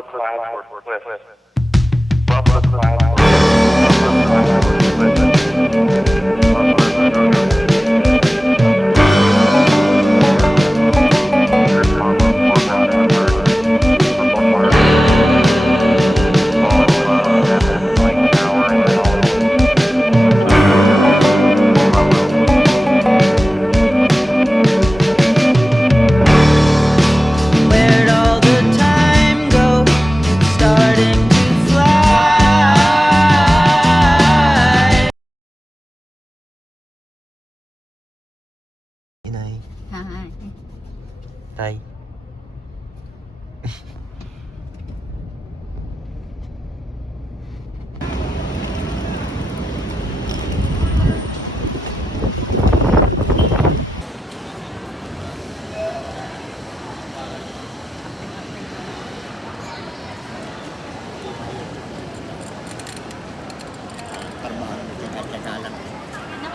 the clouds were cliff. Above the clouds were Where'd all the time go? It's starting to fly. Inay, Hi. tay.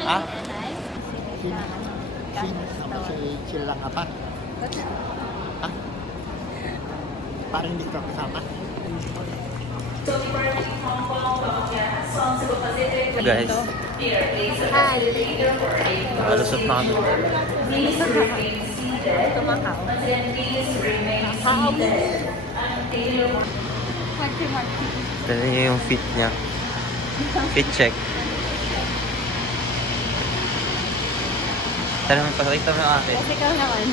Ha? Sama si chill lang apa? Ha? Parang hindi ka kasama. Guys, Hi. malusot na kami. Tumakaw. Nakakaw mo. Marty. Tignan niyo yung fit niya. Fit check. Tara, magpakita mo yung akin. Kasi ikaw naman.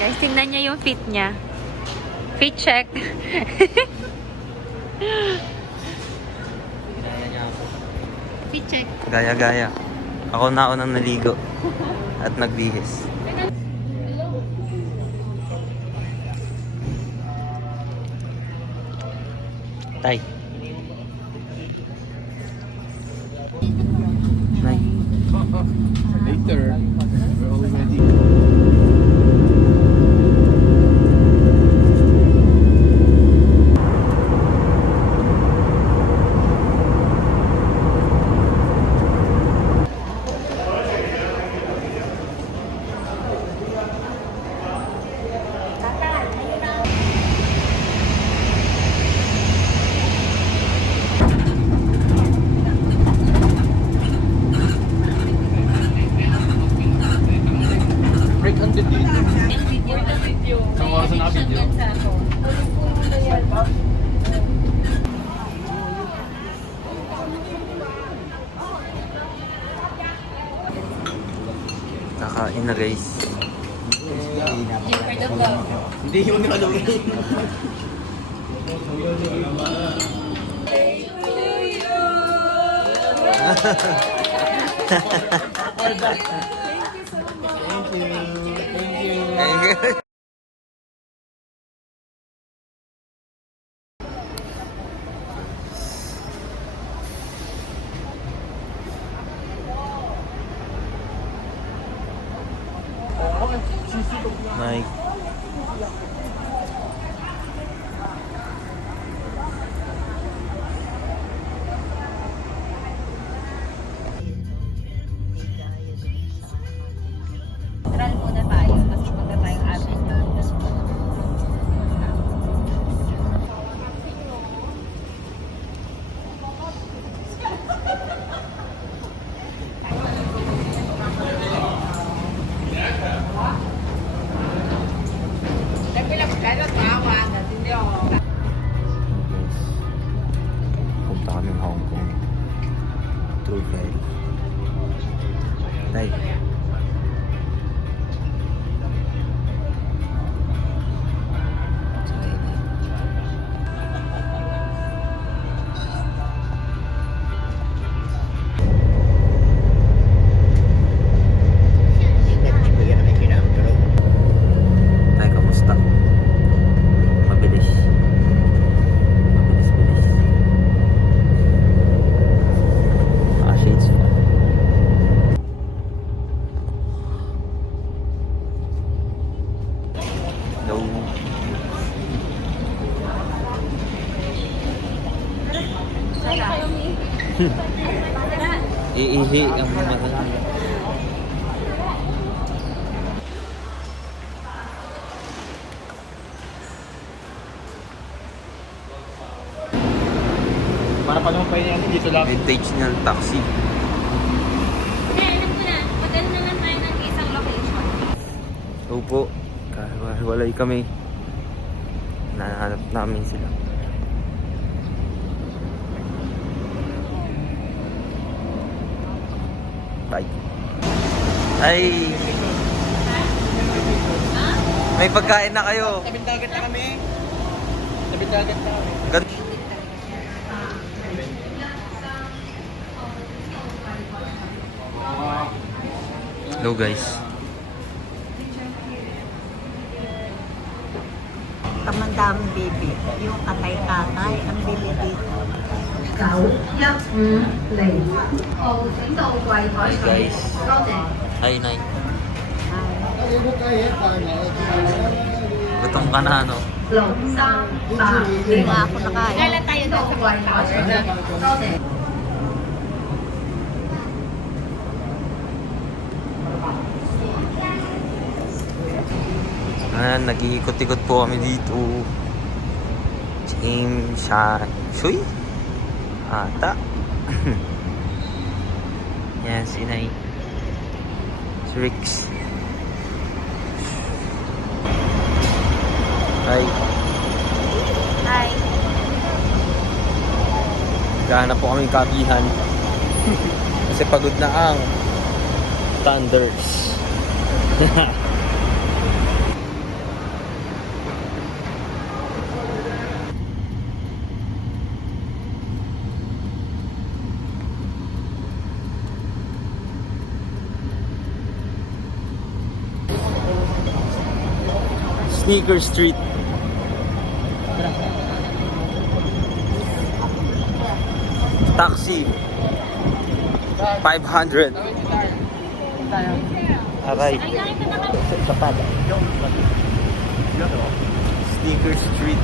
Guys, tingnan niya yung fit niya. Fit check. Ginaya niya ako. Fit check. Gaya-gaya. Ako na unang naligo. At nagbihis. Tay. Nay. Later, we're already... Break on the day. Isang oras na video. Kakain na guys. Hindi yun yung alawin. Thank you. Nay. Tral muna tayo. Tapos punta tayong avenue. Guys, punta kami ng Hong Kong through ferry. Tay. Bigyan namin kinamdaro. Tay, kamusta? Mabilis. Mabilis-bilis. Shades pa. Go. Iihi ang mga Para pa naman pa yan dito lang. Vintage ng taxi. Alam ko na. Padala naman tayo ng isang location. So po, walay kami. Nahanap namin sila. Bye. Ay! May pagkain na kayo. Tabing dagat na kami. Tabing dagat na kami. Gan- Hello guys. Tamandang baby, yung katay-katay, ang bili dito. Hey guys. Hi, Nay. Gutom ka na, no? Hindi nga ako nakain. Gala tayo doon sa White House. Nag-iikot-ikot po kami dito. Shui? Ata. Yan, si Nay. Si Rix. Hi. Hi. Gahanap po kami kapihan. Kasi pagod na ang Thunders. Sneaker Street. Taxi 500. Aray. Sneaker Street.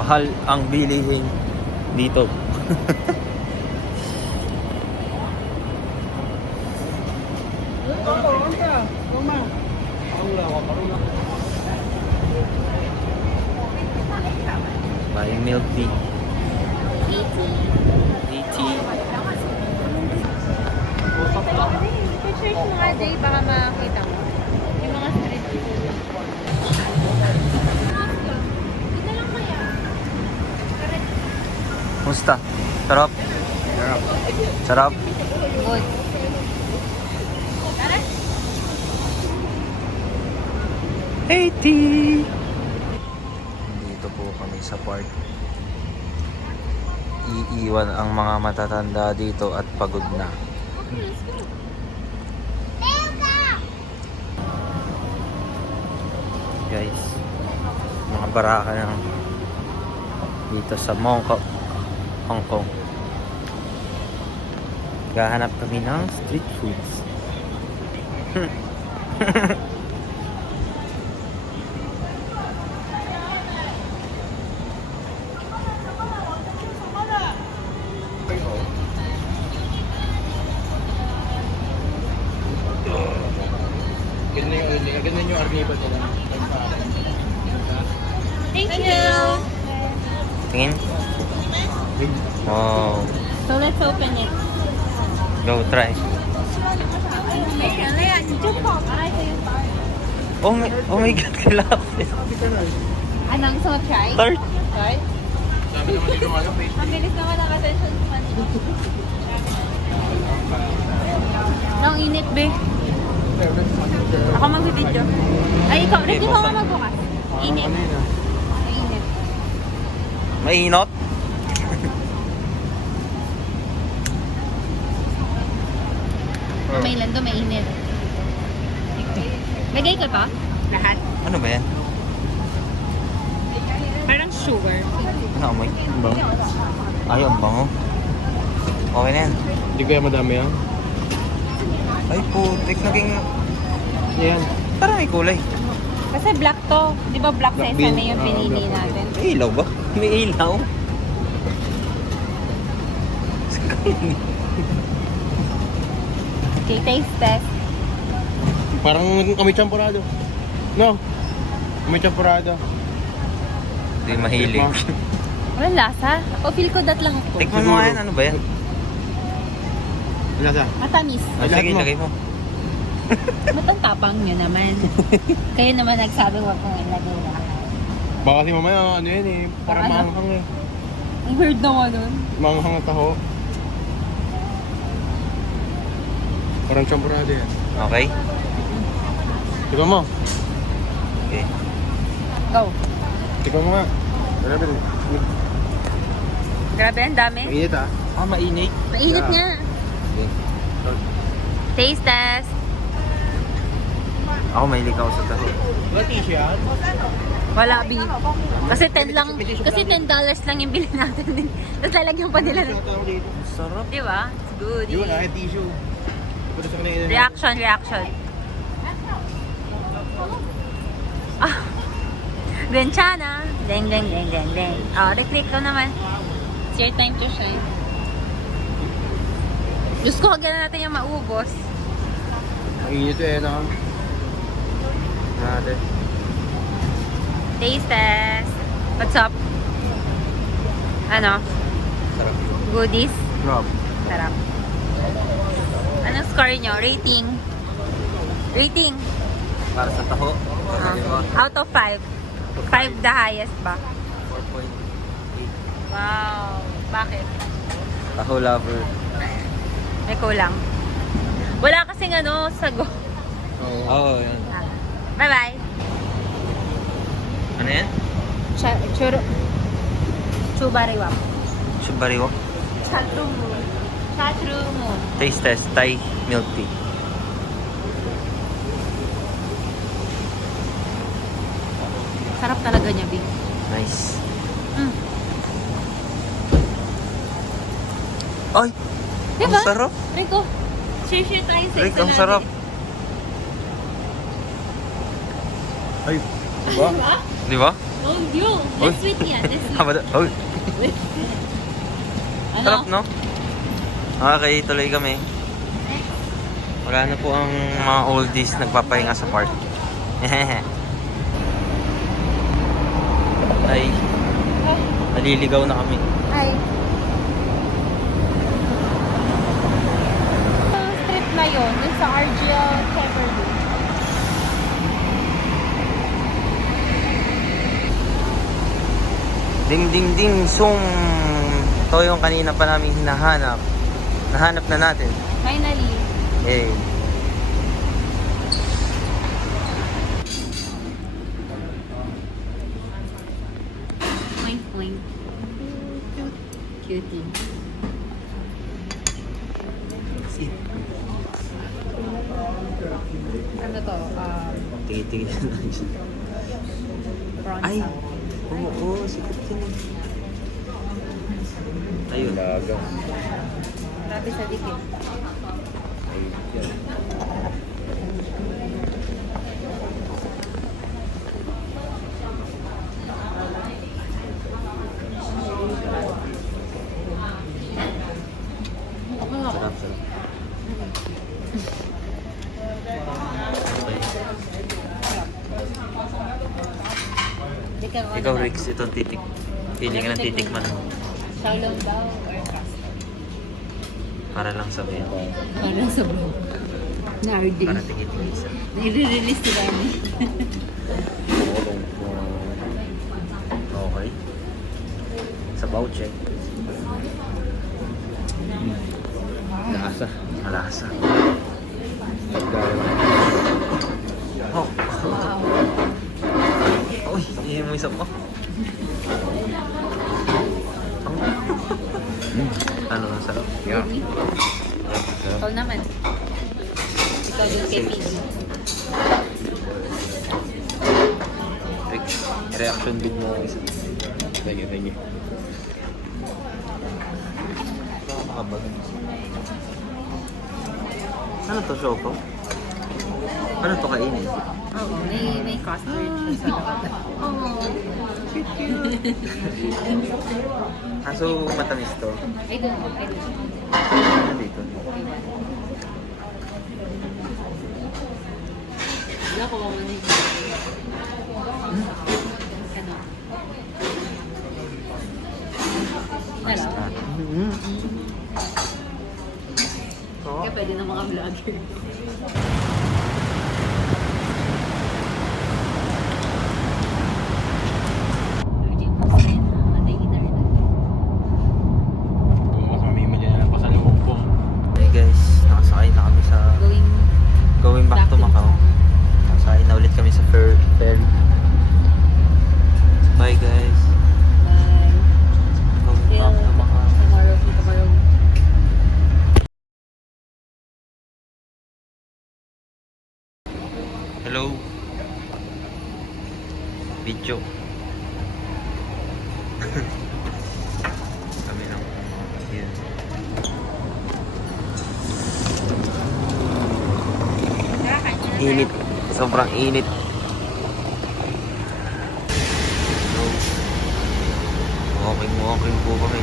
Mahal ang bilihin dito. Buying milk tea. ET. Pictures mo nga, Jay, baka makakita mo. Yung mga street food. Ito lang kaya. Musta? Sarap? Sarap? Good. Tara. Hey, T! Dito po kami sa park. Iiwan ang mga matatanda dito at pagod na. Guys, mga baraka ng dito sa Mongkok, Hong Kong. Gahanap kami ng street foods. Ganun yung arnibal nila. Thank you. Tingin? Wow. So let's open it. Go, try. Oh my God, kalapit. Anong gusto mo try? Tart. Tart? Sabi naman dito ano, Ang bilis naman ang attention span. Nang init, be. Ako mag-video. Ay, ikaw. Ready mo ka magbukas. Init. Init. Mainot? May lando, may init. Lagay ko to? Lahat? Ano ba yan? Parang sugar. Ano amoy? Ang bango. Ay, ang bango. Okay na yan. Hindi kaya madami yan? Ay putik, naging... Yan. Parang may kulay. Kasi black to. Di ba black sa Black isa bean. na yung pinili natin? May ilaw ba? May ilaw. Okay, taste test. Parang kami champurado. No? Kami champurado. Hindi mahilig. Walang lasa. O, feel ko dat lang ako. Tikman mo nga yan. Ano ba yan? Lasa. Matamis. Ah, sige, lagay mo. Matantapang nyo naman. Kayo naman nagsabi wag kong ilagay na. Baka kasi mamaya ano yan eh. Parang Ano? manghang eh. Ang weird naman nun. Manghang na taho. Parang champurado yan. Okay? Tignan mo. Okay. Go. Tignan mo nga. Grabe. Grabe, ang dami. Mainit ah. Ah, mainit. Mainit Yeah. nga. Okay. Taste test. Ako mahilig ako sa taho. Wala tissue yan? Wala, B. Kasi $10 lang yung bilhin natin din. Tapos lalagyan pa nila. Sarap. Di ba? It's good. Yun, ay tissue. Ito sa kanina. Reaction. Ah. Benchana. Deng. Oh, reclick ko naman. It's your time to shine. Diyos ko, huwag na natin yung maubos. Mainit eh na. Grabe. Taste test. What's up? Ano? Sarap. Goodies? Sarap. Sarap. Anong score nyo? Rating? Rating? Para sa taho. Out of 5. 5 the highest ba? 4.8. Wow. Bakit? Taho lover. May kulang. Wala kasing sago. Oo. Oo, yun. Bye-bye. Ano yan? Chubariwap. Shubariwak. Chatrumo. Taste test. Thai milk tea. Sarap talaga niya, Big. Nice. Mm. Ay! Diba? Ang sarap. Rico, share tayo sa Rick, isa ang natin. sarap. Ay. Diba? Di ba? Oh, yo. Uy. That's sweet yan. That's sweet. Habad. Ay. Ano? Sarap, no? Okay, tuloy kami. Next. Wala na po ang mga oldies nagpapahinga sa park. Ay, naliligaw na kami. Ay. Yung strip na yun, yung sa RGL Cheverly. Ding ding ding zoom. Ito yung kanina pa namin hinahanap. Nahanap na natin. Finally. Eh. Point. Cutie. Ano to? Tingin-tingin na lang siya. Prawn Ay! salad. Oo, sikat yun. Ayun. Grabe sa dikit. Sarap, sarap. Ikaw, Rix, itong titik. Pili ka ng titikman. Shaolong daw or custard? Para lang sabihin. Parang sa bro. Nardi. Para tingin-tingin sa. Nire-release sila ni. Okay. Sa voucher. Lasa. Malasa. Oh. Wow. Uy, ihin mo isa pa. Ano ang sarap? Yeah. Ikaw naman. Ikaw yung kay Piggy. Rix, reaction vid mo isa. Thank you. Nakakabag. Ano to, Shoko? Ano to kainin? Oo, may may custard siya sa loob. Oo. Aso matamis to. I don't know. Ano dito? Wala ko mga ano. Basta. Oh. Kaya pwede na mga vlogger. Hey guys, nakasakay na kami sa going back to Macau. Nakasakay na ulit kami sa ferry. Bye guys. Bye. Going back to Macau. Tomorrow. Hello. Video. Kami lang. Yun. Init. Sobrang init. So, walking po kami.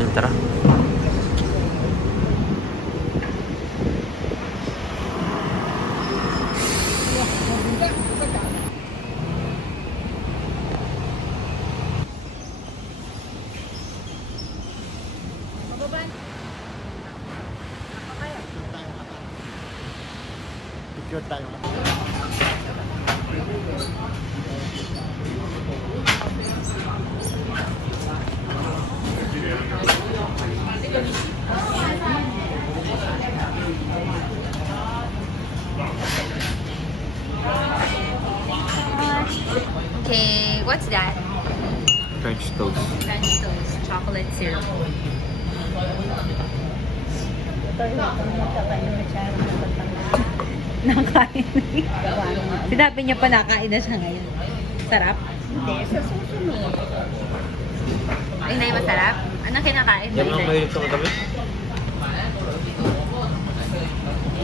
Yun, tara. Picture tayo. Okay, what's that? French toast. French toast, chocolate syrup. Nakain. Sinabi niya pa nakain na siya ngayon. Sarap? Hindi, sa susunod. Ay, hindi masarap? Anong kinakain mo? Yan lang mahilig sa matamis.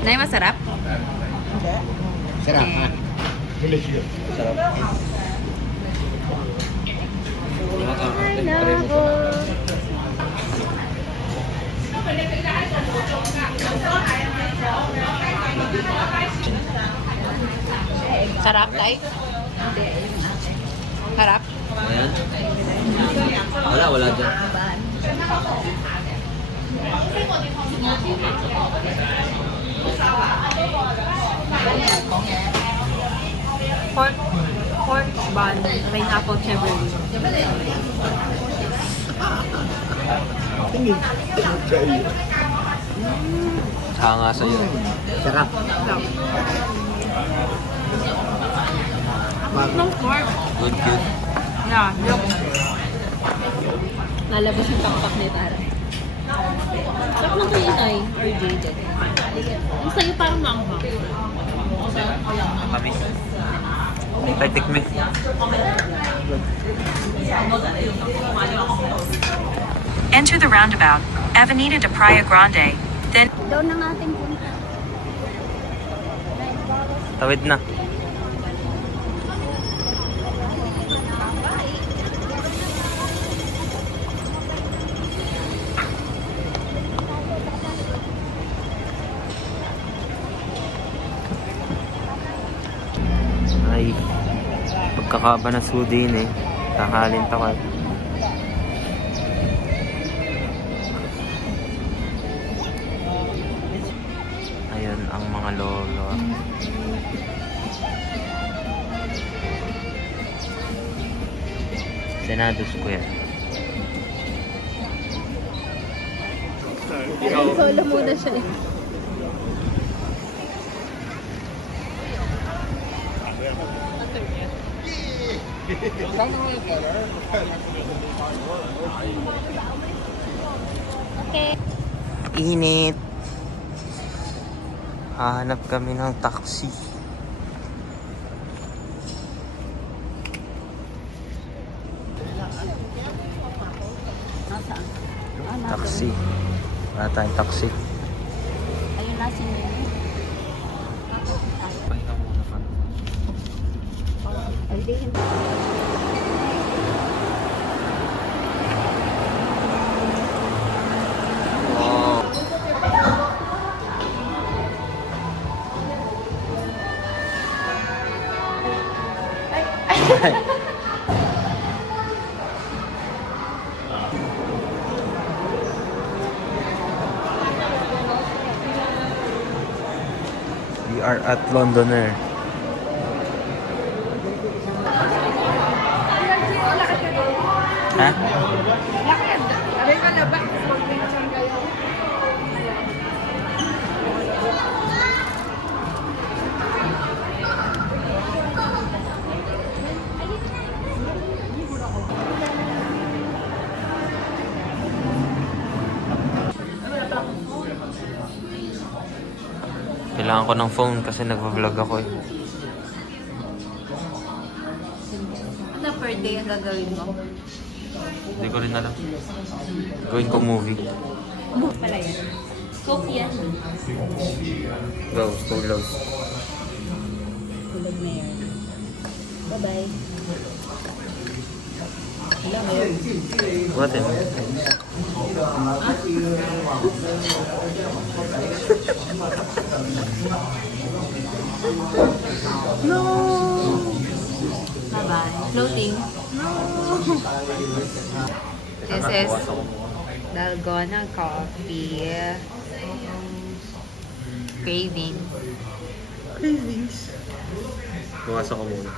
Nay, masarap? Hindi. Sarap ha. Sarap. Ay, nako. Sarap, Tay? Sarap? Ayan. Wala dyan. Pork bun, pineapple chevrolet. Hanga sa'yo. Sarap. Ng pork. Good. Yeah, look. Lalabas yung pakpak ni Tara. Sarap ng kayo, Tay. Or jaded. Ang sa'yo parang manghang. Kami. Tikme. Enter the roundabout, Avenida de Praia Grande, then Doon na natin punta. Tawid na. Ay, pagkakaba na sudin eh. Tahalin takal. Ayun ang mga lolo. Senado Square. Solo muna siya eh. Okay. Init. Hahanap kami ng taxi. Taxi. Wala tayong taxi. Ayun na si Nene. We are at Londoner. Ha? Kailangan ko ng phone kasi nagvo-vlog ako eh. Ano per day ang gagawin mo? Hindi ko rin alam. Gawin ko movie. Pala yan. Coke yan. Go, so low. Tulog na yan. Bye-bye. Wala ngayon. What in? Bye-bye. Floating. This is Dalgona coffee. Craving. Pumasok ko muna.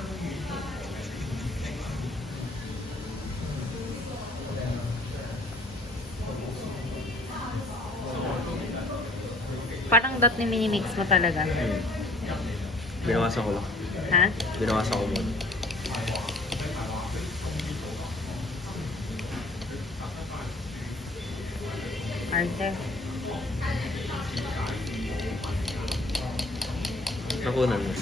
Parang dot na minimix mo talaga. Binawasan ko lang. Ha? Binawasan ko muna. Arte. Nakunan mo.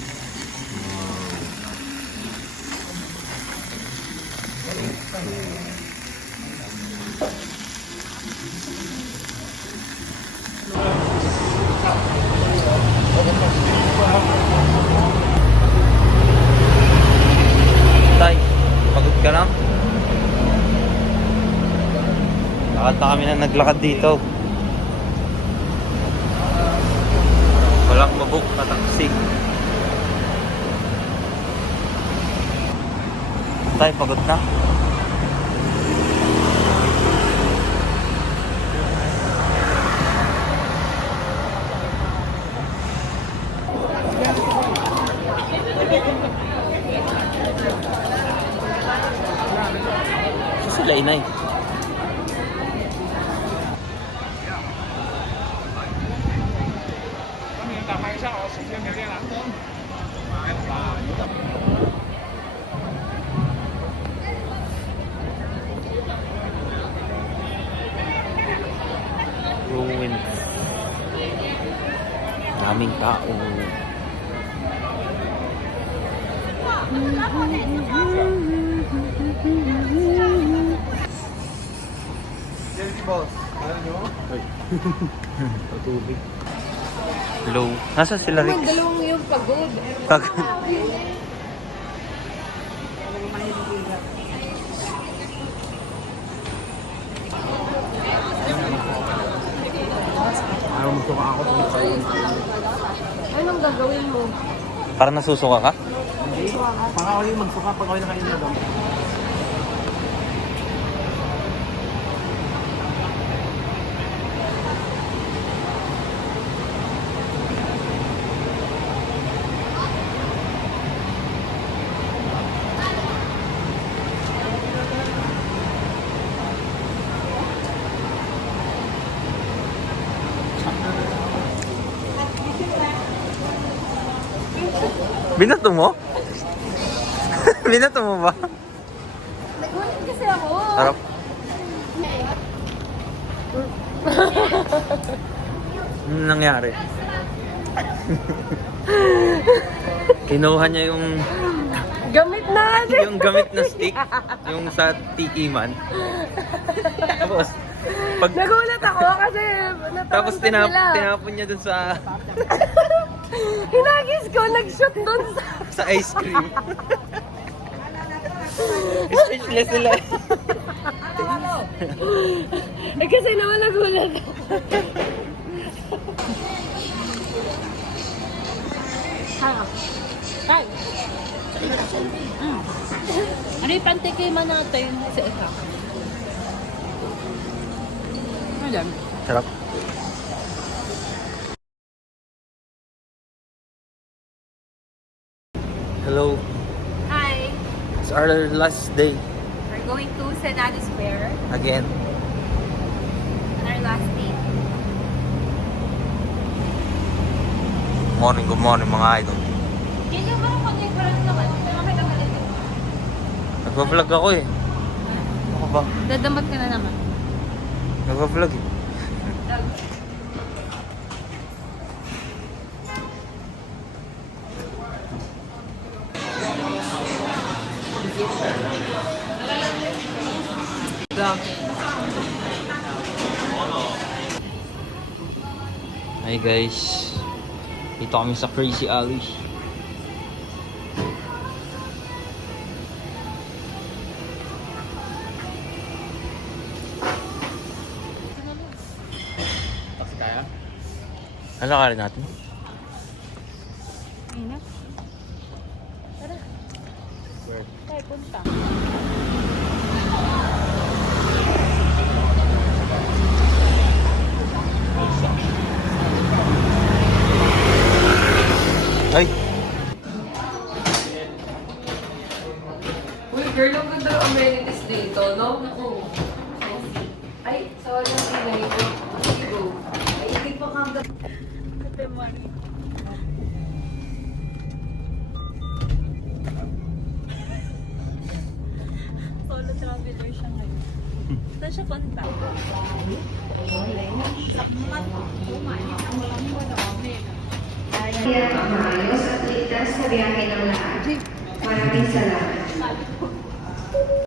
Tay, pagod ka lang? Lakad na kami na naglakad dito. Walang mabook na taxi. Tay, pagod na. Sila inay. Ruins. Daming tao. Hello. Nasaan sila Rix? Dalawang yung pagod. Anong gagawin mo? Parang nasusuka ka? Para ako yung magsuka pag ako nakain na daw. Binato mo? Binato mo ba? Nagulat kasi ako. Harap. Anong nangyari? Kinuha niya yung Gamit na! yung gamit na stick, yung sa tikiman. Tapos Nagulat ako kasi tapos tinapon niya dun sa hinagis ko, nag-shoot doon sa... sa ice cream. Speechless sila. Eh kasi naman nagulat ako. Hi. Ano yung pantikiman natin sa isa? Alam. Sarap. Hello. Hi! It's our last day We're going to Senado Square again. on our last day. Good morning mga idol. Yan yung mga content naman. Makita ka na dito. Nagpa-vlog ako eh. Ako ba? Dadamot ka na naman. Nagpa-vlog eh. Hi guys. Dito kami sa Crazy Alley. Tapos kaya? Ano lakarin natin? Ayun na. Tara. Where? Tayo punta. Ay! Uy, girl, ang ganda ng amenities dito, no? Oo. Ay, sa walang pinay ko. Sige, go. Ay, hindi pa kang Solo traveler siya ngayon. Saan siya punta? Kaya maayos at ligtas sa biyahe ng lahat. Maraming salamat.